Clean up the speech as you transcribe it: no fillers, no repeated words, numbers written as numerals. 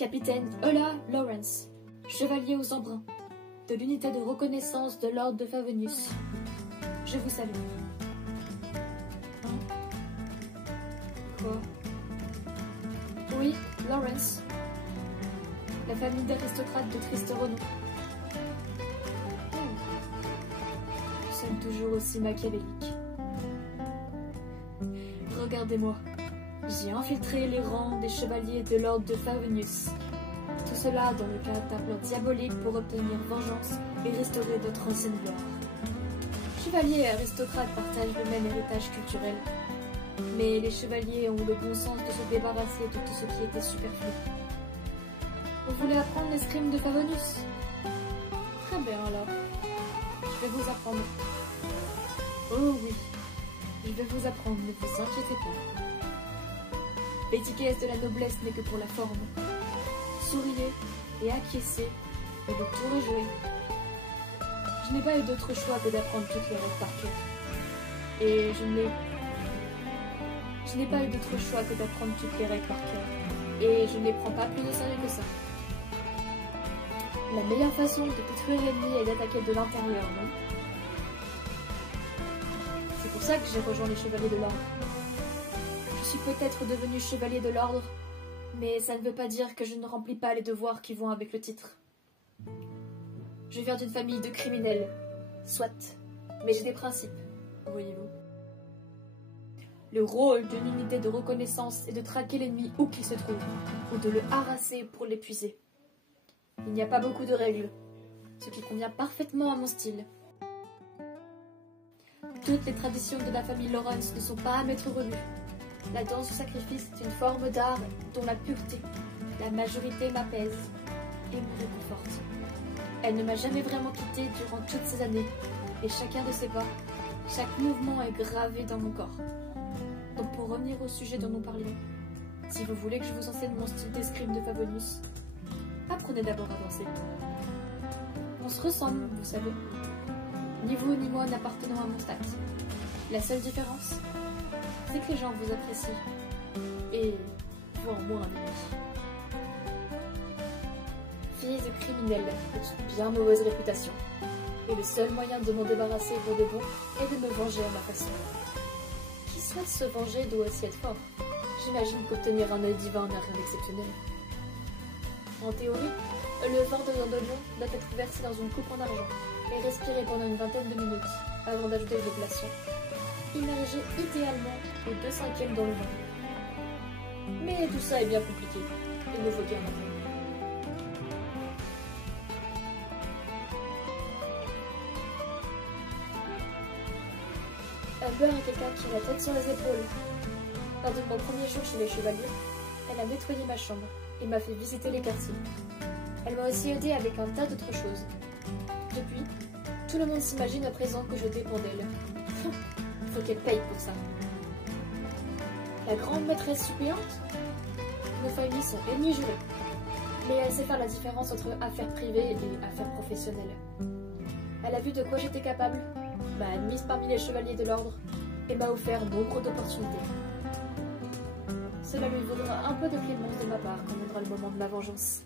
Capitaine Ola Lawrence, chevalier aux embruns, de l'unité de reconnaissance de l'ordre de Favonius. Je vous salue. Hein? Quoi? Oui, Lawrence. La famille d'aristocrates de triste renom. Nous sommes toujours aussi machiavéliques. Regardez-moi. J'ai infiltré les rangs des chevaliers de l'ordre de Favonius. Tout cela dans le cadre d'un plan diabolique pour obtenir vengeance et restaurer notre ancienne gloire. Chevaliers et aristocrates partagent le même héritage culturel, mais les chevaliers ont le bon sens de se débarrasser de tout ce qui était superflu. Vous voulez apprendre l'escrime de Favonius? Très bien alors. Je vais vous apprendre. Oh oui, je vais vous apprendre, ne vous inquiétez pas. L'étiquette de la noblesse n'est que pour la forme. Souriez et acquiescez, et le tour est joué. Je n'ai pas eu d'autre choix que d'apprendre toutes les règles par cœur. Et je n'ai pas eu d'autre choix que d'apprendre toutes les règles par cœur. Et je ne les prends pas plus au sérieux que ça. La meilleure façon de détruire l'ennemi est d'attaquer de l'intérieur, non? C'est pour ça que j'ai rejoint les chevaliers de l'ordre. Je suis peut-être devenu chevalier de l'ordre, mais ça ne veut pas dire que je ne remplis pas les devoirs qui vont avec le titre. Je viens d'une famille de criminels, soit, mais j'ai des principes, voyez-vous. Le rôle d'une unité de reconnaissance est de traquer l'ennemi où qu'il se trouve, ou de le harasser pour l'épuiser. Il n'y a pas beaucoup de règles, ce qui convient parfaitement à mon style. Toutes les traditions de la famille Lawrence ne sont pas à mettre rebuts. La danse du sacrifice est une forme d'art dont la pureté, la majorité m'apaise et me réconforte. Elle ne m'a jamais vraiment quittée durant toutes ces années, et chacun de ses pas, chaque mouvement est gravé dans mon corps. Donc pour revenir au sujet dont nous parlions, si vous voulez que je vous enseigne mon style d'escrime de Favonius, apprenez d'abord à danser. On se ressemble, vous savez. Ni vous ni moi n'appartenons à mon statut. La seule différence, c'est que les gens vous apprécient et voient en moi un ennemi. Fille de criminels de bien mauvaise réputation, et le seul moyen de m'en débarrasser pour de bon est de me venger à ma façon. Qui souhaite se venger doit aussi être fort. J'imagine qu'obtenir un œil divin n'a rien d'exceptionnel. En théorie, le vin de lion doit être versé dans une coupe en argent et respirer pendant une vingtaine de minutes avant d'ajouter de l'oblation. Immergé idéalement aux 2/5 dans le vin. Mais tout ça est bien compliqué. Il me faut bien maintenant. Amber est quelqu'un qui a la tête sur les épaules. Lors de mon premier jour chez les chevaliers, elle a nettoyé ma chambre et m'a fait visiter les quartiers. Elle m'a aussi aidé avec un tas d'autres choses. Depuis, tout le monde s'imagine à présent que je dépends d'elle. Il faut qu'elle paye pour ça. La grande maîtresse suppléante? Nos familles sont ennemies jurées. Mais elle sait faire la différence entre affaires privées et affaires professionnelles. Elle a vu de quoi j'étais capable, m'a admise parmi les chevaliers de l'ordre et m'a offert nombre d'opportunités. Cela lui vaudra un peu de clémence de ma part quand viendra le moment de ma vengeance.